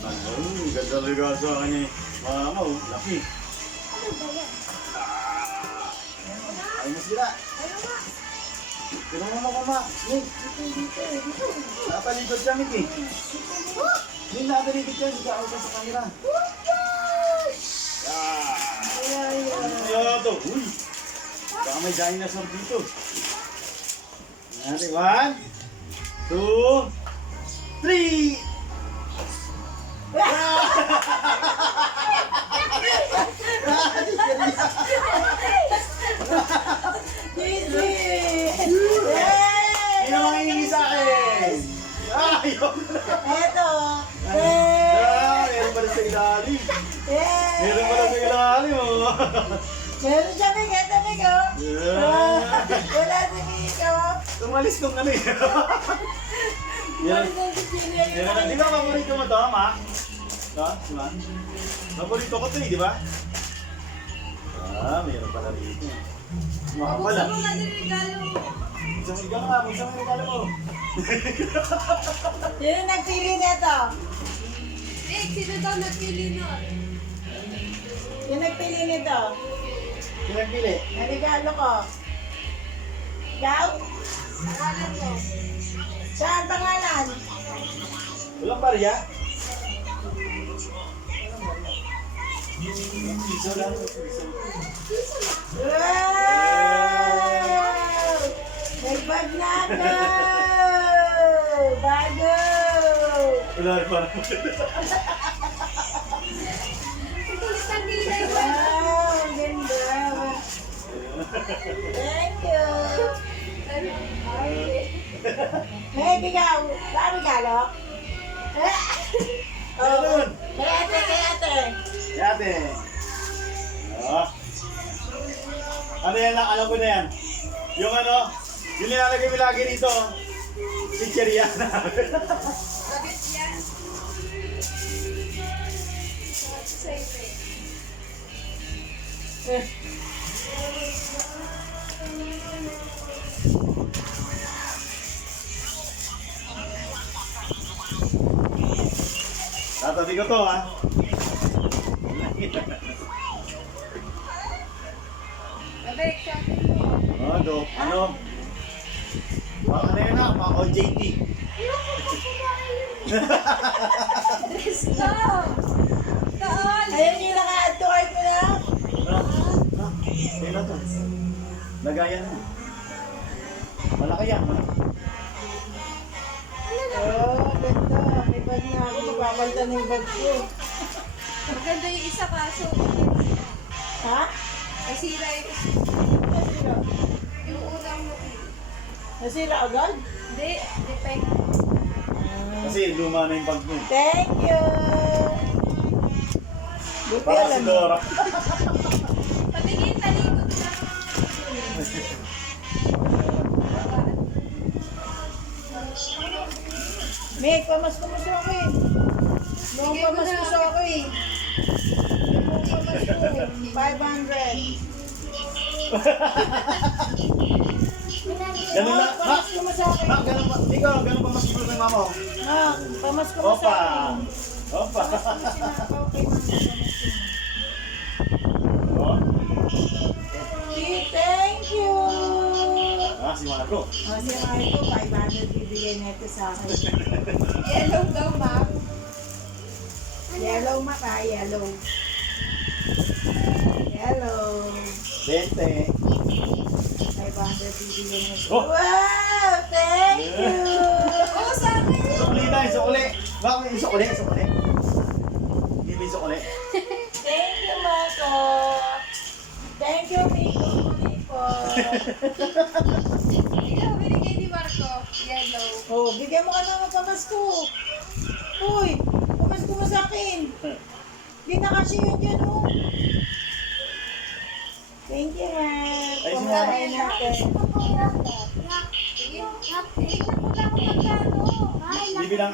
Ay, ganda talaga sa akin eh. Mama, oh, laki. Ano ba yan? Ay, masira. Pero mama, Nick. Dito. Napalikod siya, Nick eh. Nick, napalikod siya. Hindi ka out sa camera. Ayan to. Uy. Baka may dinosaur dito. Natin. 1, 2, 3. Sino mangingi sa akin? Ayaw. Eto. Meron pala sa ilalim. Meron pala sa ilalim, oh. Meron siya, Mig. Eto, Mig, oh. Wala si Miko. Tumalis kong ano eh. Yan. Yan. Di ba paborito mo to, Ma? Ha? Si Ma? Paborito ko to eh, di ba? Meron pala rito. Ma pala. Isang regalo nga, isang regalo mo. Sino nagpili nito? Sino daw nagpili nun? Sino nagpili nito? Pinagpili. Ang regalo ko. Ikaw? Pangalan mo? Saan pangalan? Walang barya? Piso lang. Piso. Wow! May bag na ako! Bago! Wala rin parang. Tulis ang nilay mo. Wow! Ang ganda! Thank you! Hey, ikaw! Saan regalo? Meron. Kay ate! Yate. Ano yan lang? Alam ko na yan. Yung ano, yung nilalagay mo lagi dito. Chicheria na. Bakit yan? Sa'yo eh. Tatabi ko to, ha? Abek, shopping mo. Ano? Baka na yan, ha? Mga OJT. Dress ko! Kaon! Ayun yung naka-add to cart mo na? Kailan to? Lagayan mo. Malaki yan, malaki. Oh, ganda. May bag na ako. Magpapalta na yung bag ko. Maganda yung isa kaso. Ha? Nasira yung isa. Nasira. Yung unang mo. Nasira agad? Hindi, depende. Kasi luma na yung bag mo. Thank you! Buti Para si alam mo. Dora. Patingin, talikod na. Meg, pamasko mo sa ako eh. Noong Bigay ko pamasko na. sa ako eh. Noong pamasko, 500. Ganun na. Ha? Pamasko mo sa akin. Ha? Ganun pa. Ikaw, ganun pa mas gusto ng mama mo. Ha? Pamasko mo sa Opa. akin. Opa. Sinakaw kay mama. Oh. Thank you! Si Marco. O, si Marco, 500 bibigay nito sa akin. Yellow daw, ma'am. Yellow maka, yellow. Yellow. 20. 500 bibigay nito. Oh! Wow! Thank you! Oo, sa akin. Sukli na, sukli. Bakit yung sukli? Sukli. Hindi mo yung sukli. Thank you, Marco! Thank you, Miko. Ikaw, binigay ni Marco. Yellow. Oh, bigyan mo ka na ng pamasko. Uy, pamasko mo sa akin. Hindi na kasi yun dyan, oh. Thank you, Mac. Ay, Pagkain natin. Sige. Tingnan mo lang kung magkano. Bibilang